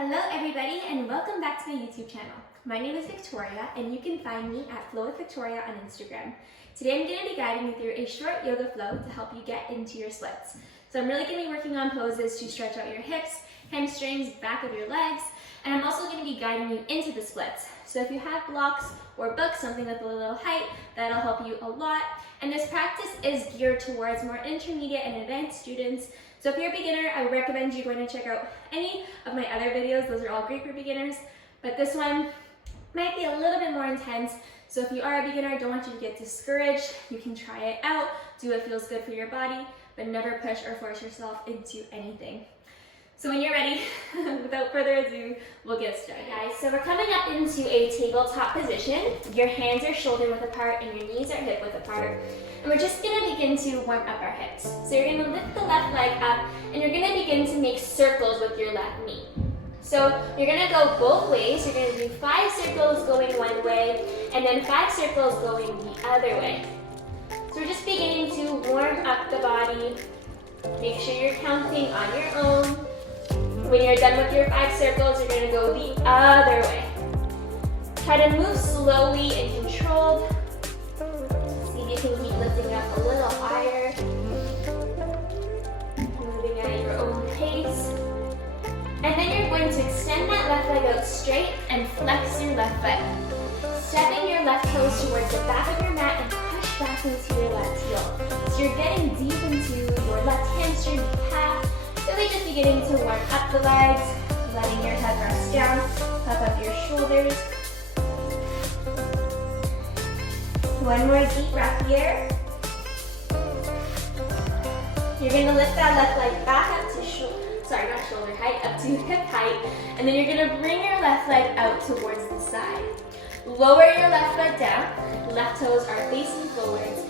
Hello everybody and welcome back to my YouTube channel. My name is Victoria and you can find me at Flow with Victoria on Instagram. Today I'm going to be guiding you through a short yoga flow to help you get into your splits. So I'm really going to be working on poses to stretch out your hips, hamstrings, back of your legs, and I'm also going to be guiding you into the splits. So if you have blocks or books, something with a little height, that'll help you a lot. And this practice is geared towards more intermediate and advanced students. So if you're a beginner, I would recommend you going to check out any of my other videos. Those are all great for beginners, but this one might be a little bit more intense. So if you are a beginner, I don't want you to get discouraged. You can try it out, do what feels good for your body, but never push or force yourself into anything. So when you're ready, without further ado, we'll get started. Okay, guys, so we're coming up into a tabletop position. Your hands are shoulder width apart and your knees are hip width apart. And we're just gonna begin to warm up our hips. So you're gonna lift the left leg up and you're gonna begin to make circles with your left knee. So you're gonna go both ways. You're gonna do 5 circles going one way and then 5 circles going the other way. So we're just beginning to warm up the body. Make sure you're counting on your own. When you're done with your 5 circles, you're gonna go the other way. Try to move slowly and controlled. See if you can keep lifting up a little higher. Moving at your own pace. And then you're going to extend that left leg out straight and flex your left foot. Stepping your left toes towards the back of your mat and push back into your left heel. So you're getting deep into your left hamstring calf. Really just beginning to warm up the legs, letting your head rest down, puff up your shoulders. One more deep breath here. You're going to lift that left leg back up to shoulder height, up to hip height, and then you're going to bring your left leg out towards the side. Lower your left foot down, left toes are facing forwards.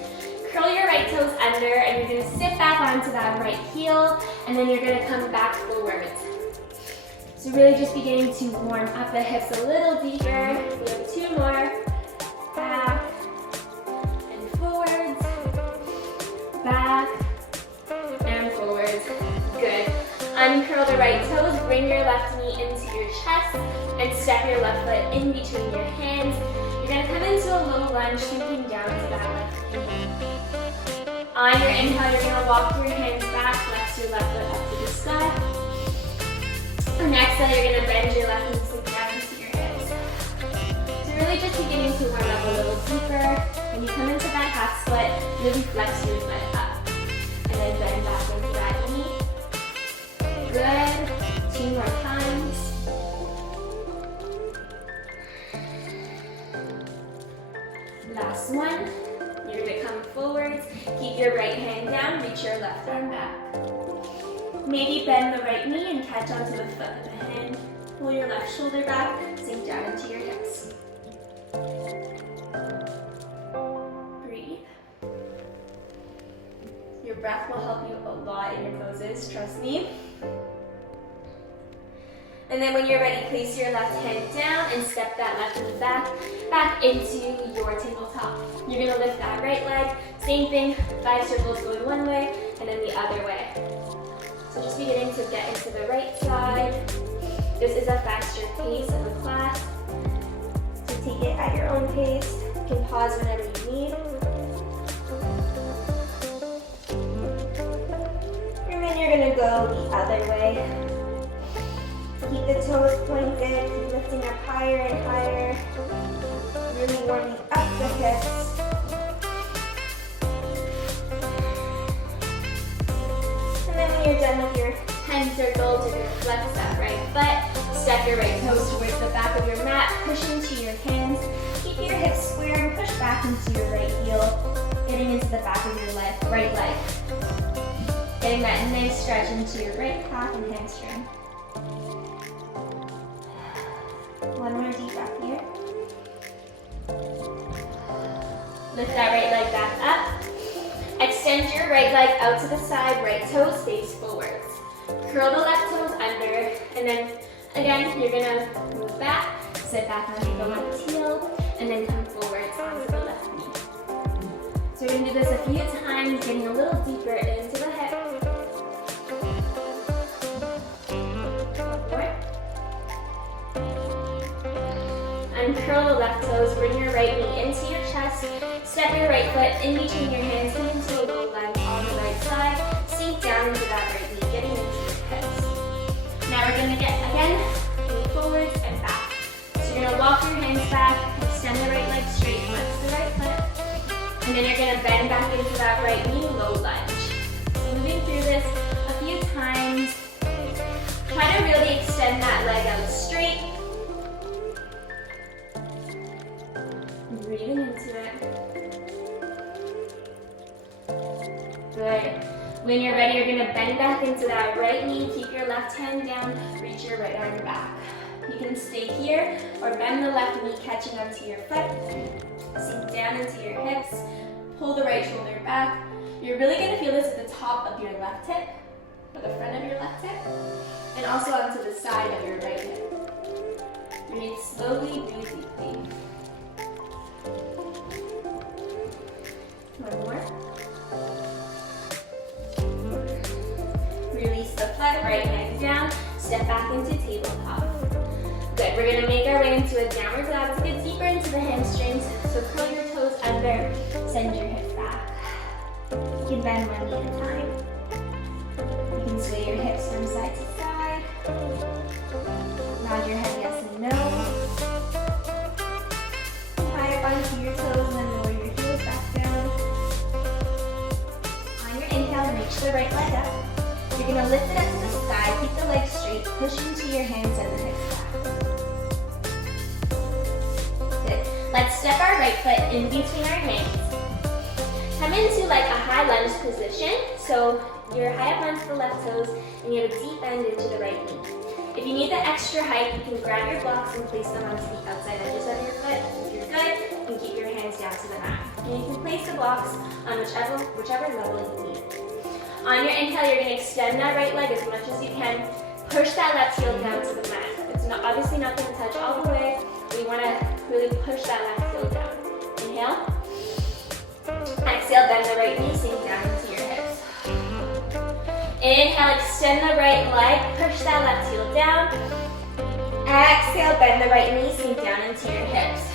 Curl your right toes under and you're going to sit back onto that right heel and then you're going to come back forward. So really just beginning to warm up the hips a little deeper. We have 2 more. Back and forwards. Back and forwards. Good. Uncurl the right toes, bring your left knee into your chest and step your left foot in between your hands. You're going to come into a little lunge, sinking down to that left knee. On your inhale, you're going to walk your hands back, flex your left foot up to the sky. On your exhale, you're going to bend your left knee, sink down into your hips. So really just beginning to warm up a little deeper. When you come into that half split, really flex your foot up. And then bend back into that knee. Good. 2 more times. Last one. You're going to come forwards, keep your right hand down, reach your left arm back. Maybe bend the right knee and catch onto the foot of the hand. Pull your left shoulder back, sink down into your hips. Breathe. Your breath will help you a lot in your poses, trust me. And then when you're ready, place your left hand down and step that left knee back into your tabletop. You're gonna lift that right leg, same thing, 5 circles going one way and then the other way. So just beginning to get into the right side. This is a faster pace of a class, so take it at your own pace. You can pause whenever you need. And then you're gonna go the other way. Keep the toes pointed, keep lifting up higher and higher. Really warming up the hips. And then when you're done with your 10 circles, you're going to flex that right foot. Step your right toes towards the back of your mat. Push into your hands. Keep your hips square and push back into your right heel. Getting into the back of your right leg. Getting that nice stretch into your right calf and hamstring. One more deep breath here. Lift that right leg back up. Extend your right leg out to the side, right toes face forwards. Curl the left toes under, and then again, you're gonna move back, sit back onto the left heel, and then come forwards onto the left knee. So we're gonna do this a few times, getting a little deeper into the hip. then curl the left toes, bring your right knee into your chest, step your right foot in between your hands, come into a low lunge on the right side, sink down into that right knee, getting into your hips. Now we're going to move forwards and back. So you're going to walk your hands back, extend the right leg straight, flex the right foot, and then you're going to bend back into that right knee, low lunge. So moving through this a few times, try to really extend that leg out straight. Breathing into it. Good. When you're ready, you're going to bend back into that right knee, keep your left hand down, reach your right arm back. You can stay here or bend the left knee catching onto your foot, sink down into your hips, pull the right shoulder back. You're really going to feel this at the top of your left hip, or the front of your left hip, and also onto the side of your right hip. Breathe slowly, breathe deeply. One more. Release the foot, right leg down, step back into tabletop. Good, we're going to make our way into a downward dog to get deeper into the hamstrings. So curl your toes under, send your hips back. You can bend one knee at a time. You can sway your hips from side to side. Nod your head yes and no. High up onto your toes and then lower your heels back down. On your inhale, reach the right leg up. You're going to lift it up to the sky, keep the legs straight, push into your hands and the hips back. Good. Let's step our right foot in between our hands. Come into like a high lunge position. So you're high up onto the left toes and you have a deep bend into the right knee. If you need the extra height, you can grab your blocks and place them onto the outside edges of your foot. If you're good, you can keep your hands down to the mat. And you can place the blocks on whichever level you need. On your inhale, you're going to extend that right leg as much as you can. Push that left heel down to the mat. It's obviously not going to touch all the way. We want to really push that left heel down. Inhale. Exhale, bend the right knee, sink down into your hips. Inhale, extend the right leg, push that left heel down. Exhale, bend the right knee, sink down into your hips.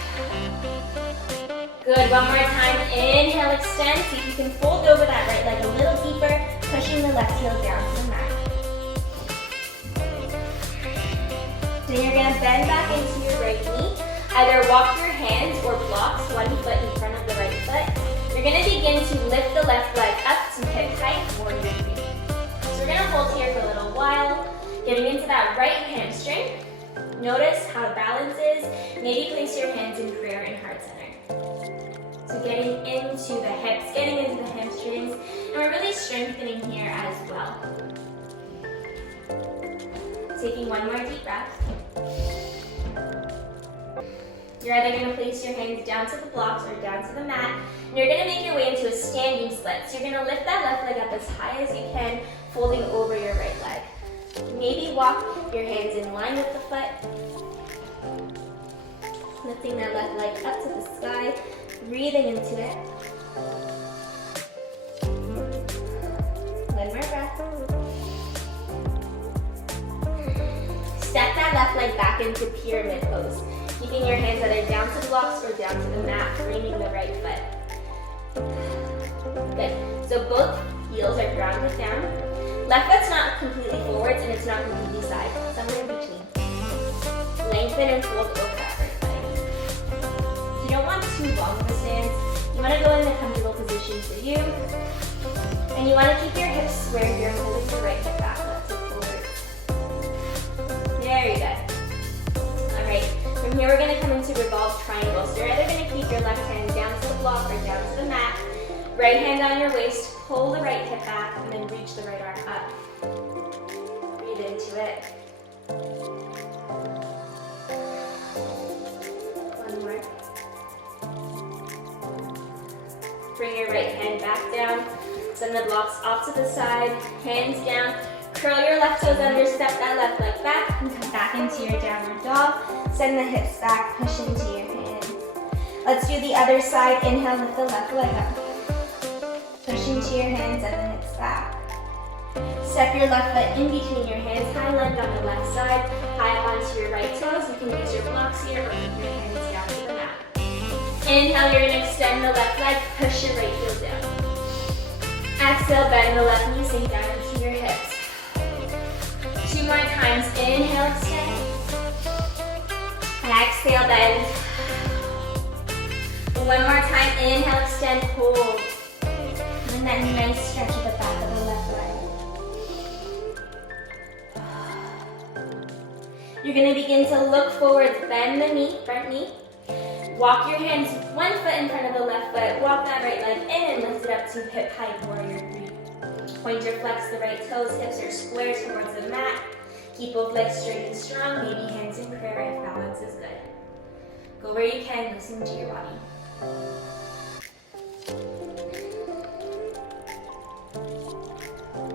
Good, one more time. Inhale, extend. See if you can fold over that right leg a little deeper, pushing the left heel down to the mat. Then you're going to bend back into your right knee. Either walk your hands or blocks one foot in front of the right foot. You're going to begin to lift the left leg up to hip height, warrior three. So we're going to hold here for a little while, getting into that right hamstring. Notice how balance is. Maybe place your hands in prayer and heart center. So getting into the hips, getting into the hamstrings, and we're really strengthening here as well. Taking one more deep breath. You're either going to place your hands down to the blocks or down to the mat, and you're going to make your way into a standing split. So you're going to lift that left leg up as high as you can, folding over your right leg. Maybe walk your hands in line with the foot, lifting that left leg up to the sky, breathing into it. One more breath. Step that left leg back into pyramid pose, keeping your hands either down to the blocks or down to the mat, framing the right foot. Good. So both heels are grounded down. Left foot's not completely forwards and it's not completely side, somewhere in between. Lengthen and fold over that right leg. You don't want too long of a stance. You want to go in a comfortable position for you. And you want to keep your hips square here, holding your right hip back, left hip forward. Very good. Alright, from here we're going to come into revolved triangle. So you're either going to keep your left hand down to the block or down to the mat. Right hand on your waist, pull the right hip back, and then reach the right arm up. Breathe into it. One more. Bring your right hand back down. Send the blocks off to the side, hands down. Curl your left toes under, step that left leg back, and come back into your downward dog. Send the hips back, push into your hands. Let's do the other side. Inhale, lift the left leg up. Push into your hands and the hips back. Step your left foot in between your hands, high lunge on the left side, high up onto your right toes. You can use your blocks here or keep your hands Inhale, you're gonna extend the left leg, push your right heel down. Exhale, bend the left knee, sink down into your hips. 2 more times, inhale, extend. Exhale, bend. 1 more time, inhale, extend, hold. And that nice stretch at the back of the left leg. You're gonna begin to look forward, bend the knee, front knee. Walk your hands 1 foot in front of the left foot. Walk that right leg in and lift it up to hip height, warrior 3. Point or flex the right toes, hips are square towards the mat. Keep both legs straight and strong, maybe hands in prayer if balance is good. Go where you can, listen to your body.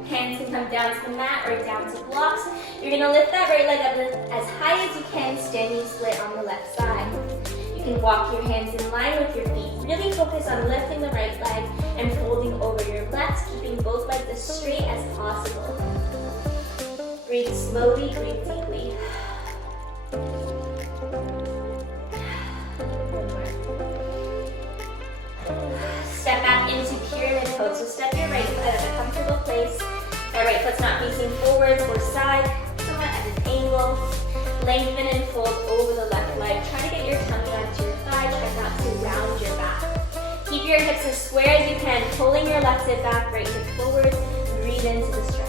Hands can come down to the mat or down to blocks. You're gonna lift that right leg up as high as you can, standing split on the left side. You can walk your hands in line with your feet. Really focus on lifting the right leg and folding over your left, keeping both legs as straight as possible. Breathe slowly, breathe deeply. One more. Step back into pyramid pose. So step your right foot at a comfortable place. That right foot's not facing forwards or side, somewhat at an angle. Lengthen and fold over the left leg. Try to get your tummy onto your thigh. Try not to round your back. Keep your hips as square as you can, pulling your left hip back, right hip forward. Breathe into the stretch.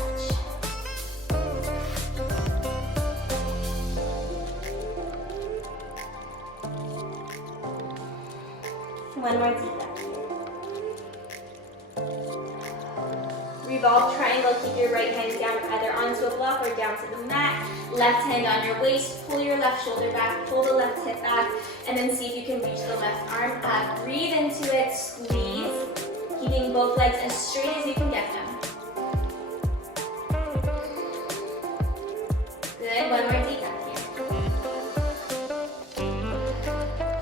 One more deep breath here. Revolve triangle, keep your right hand down either onto a block or down to the mat. Left hand on your waist, pull your left shoulder back, pull the left hip back, and then see if you can reach the left arm up. Breathe into it, squeeze, keeping both legs as straight as you can get them. Good, one more deep breath here.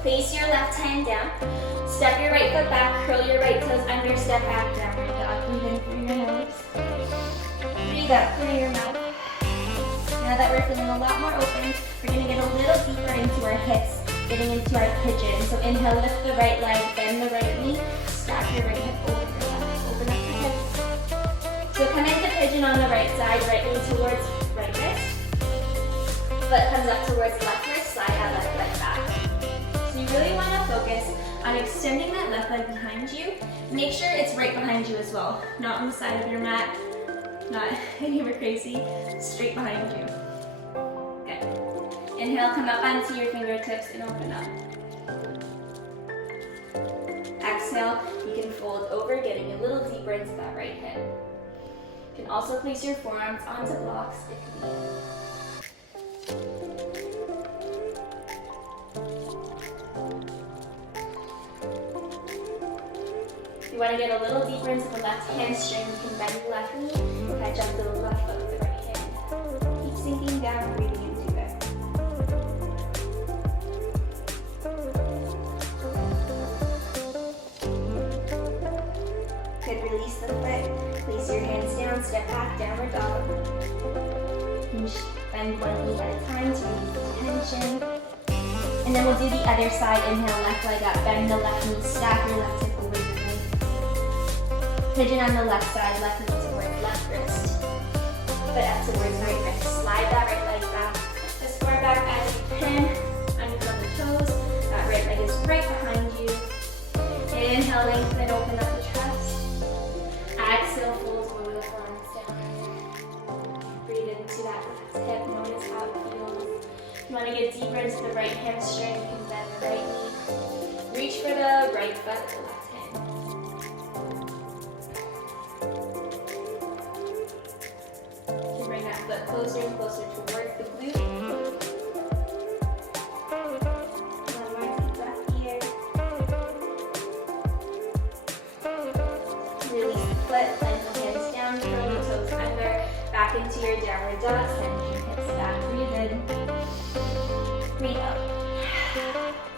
Place your left hand down. Step your right foot back, curl your right toes under, step back, downward dog. Breathe in through your nose. Breathe out through your mouth. Now that we're feeling a lot more open, we're going to get a little deeper into our hips, getting into our pigeon. So inhale, lift the right leg, bend the right knee, stack your right hip over your left. Open up your hips. So come into pigeon on the right side, right knee towards right wrist. Foot comes up towards left wrist, slide that left leg back. So you really want to focus on extending that left leg behind you. Make sure it's right behind you as well, not on the side of your mat, not anywhere crazy, straight behind you. Good. Inhale, come up onto your fingertips and open up. Exhale, you can fold over, getting a little deeper into that right hip. You can also place your forearms onto blocks if needed. You want to get a little deeper into the left hamstring. You can bend the left knee, catch up to the left foot with the right hand. Keep sinking down, breathing into it. Good, release the foot, place your hands down, step back, downward dog. Bend one knee at a time to release the tension. And then we'll do the other side. Inhale, left leg up, bend the left knee, stack your left hip over your right. Pigeon on the left side, left knee towards left wrist. Foot up towards right wrist. Slide that right leg back as far back as you can. Underneath the toes. That right leg is right behind you. Inhale, lengthen, open up the chest. Exhale, fold over the forearms down. Breathe into that left hip. Notice how it feels. You want to get deeper into the right hamstring. You can bend the right knee. Reach for the right foot, the left hand. Bring that foot closer and closer towards the glute. One more deep breath here. Release the foot, plant the hands down, curl the toes under, back into your downward dog, send your hips back, breathe in, breathe out.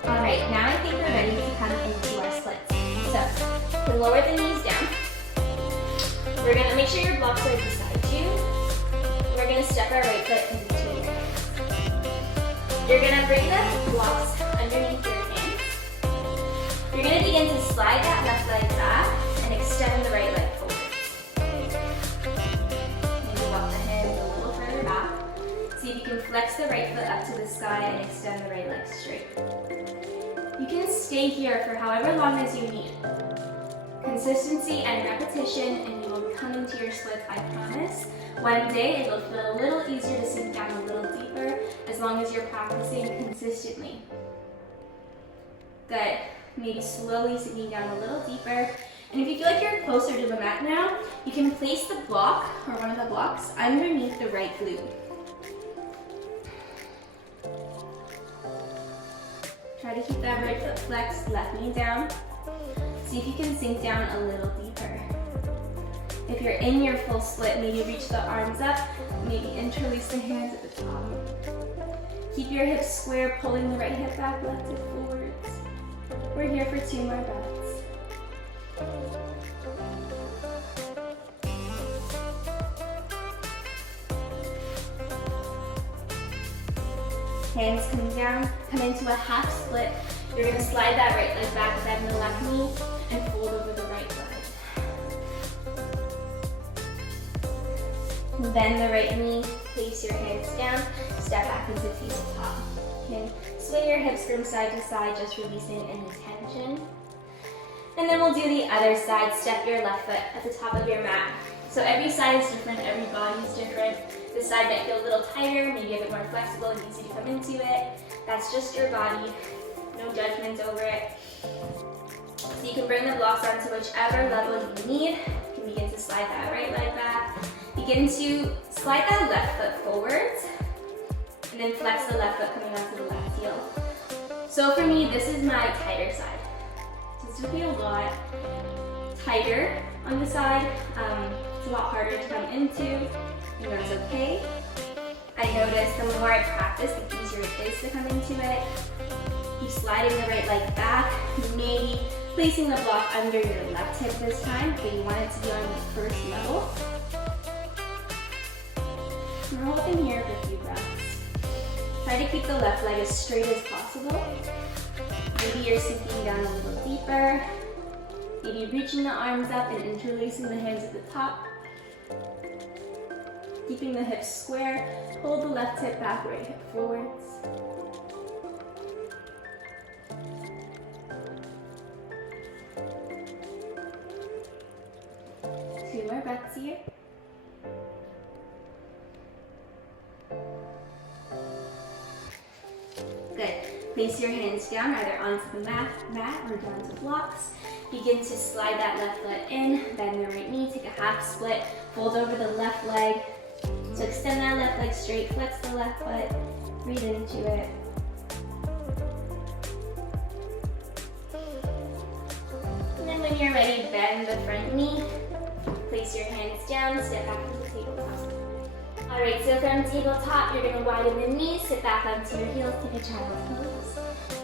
Alright, now I think we're ready to come into our splits. So, you can lower the knees down. We're going to make sure your blocks are beside you. We're going to step our right foot in between your hands. You're going to bring the blocks underneath your hands. You're going to begin to slide that left leg back and extend the right leg forward. Maybe walk the hands a little further back. See if you can flex the right foot up to the sky and extend the right leg straight. You can stay here for however long as you need. Consistency and repetition, and you will come into your splits, I promise. One day it'll feel a little easier to sink down a little deeper as long as you're practicing consistently. Good. Maybe slowly sinking down a little deeper. And if you feel like you're closer to the mat now, you can place the block, or one of the blocks, underneath the right glute. Try to keep that right foot flexed, left knee down. See if you can sink down a little deeper. If you're in your full split, maybe reach the arms up, maybe interlace the hands at the top. Keep your hips square, pulling the right hip back, left hip forwards. We're here for 2 more breaths. Hands come down, come into a half split. You're going to slide that right leg back, bend the left knee, and fold over the right leg. Bend the right knee, place your hands down, step back into tabletop. Okay. Sway your hips from side to side, just releasing any tension. And then we'll do the other side. Step your left foot at the top of your mat. So every side is different, every body is different. This side might feel a little tighter, maybe a bit more flexible and easy to come into it. That's just your body, no judgment over it. So you can bring the blocks onto whichever level you need. You can begin to slide that right leg back. Begin to slide that left foot forwards, and then flex the left foot coming onto the left heel. So for me, this is my tighter side. This will be a lot tighter on the side. It's a lot harder to come into, and that's okay. I notice the more I practice, the easier it is to come into it. Keep sliding the right leg back, maybe placing the block under your left hip this time, but you want it to be on the first level. We're holding here for a few breaths. Try to keep the left leg as straight as possible. Maybe you're sinking down a little deeper. Maybe reaching the arms up and interlacing the hands at the top. Keeping the hips square. Hold the left hip back, right hip forwards. Two more breaths here. Good. Place your hands down, either onto the mat or down to blocks. Begin to slide that left foot in, bend the right knee, take a half split, fold over the left leg. So extend that left leg straight, flex the left foot, breathe into it. And then when you're ready, bend the front knee, place your hands down, step back into tabletop. All right, so from tabletop, you're gonna widen the knees, sit back onto your heels, take a child's pose.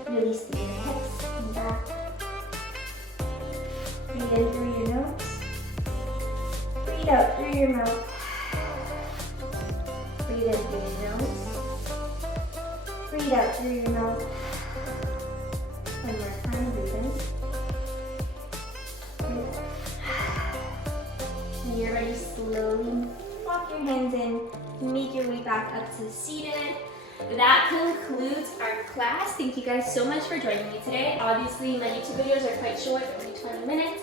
Release through your hips and back. Breathe in through your nose. Breathe out through your mouth. Breathe in through your nose. Breathe out through your mouth. One more time, breathe in. Breathe out. When you're ready, slowly walk your hands in, make your way back up to seated. That concludes our class. Thank you guys so much for joining me today. Obviously, my YouTube videos are quite short, only 20 minutes.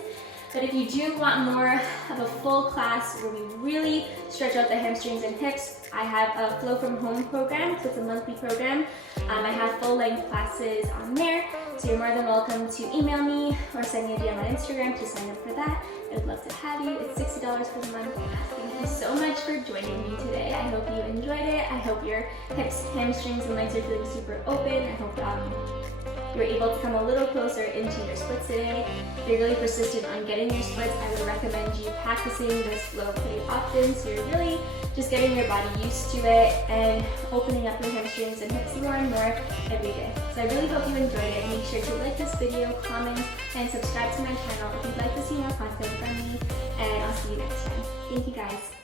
But if you do want more of a full class where we really stretch out the hamstrings and hips, I have a Flow from Home program, so it's a monthly program. I have full-length classes on there, so you're more than welcome to email me or send me a DM on Instagram to sign up for that. I'd love to have you. It's $60 for the month. Thank you so much for joining me today. I hope you enjoyed it. I hope your hips, hamstrings, and legs are feeling super open. I hope you're able to come a little closer into your splits today. If you're really persistent on getting your splits, I would recommend you practicing this flow pretty often, so you're really just getting your body used to it and opening up your hamstrings and hips more and more every day. So I really hope you enjoyed it. Make sure to like this video, comment, and subscribe to my channel if you'd like to see more content from me, and I'll see you next time. Thank you guys.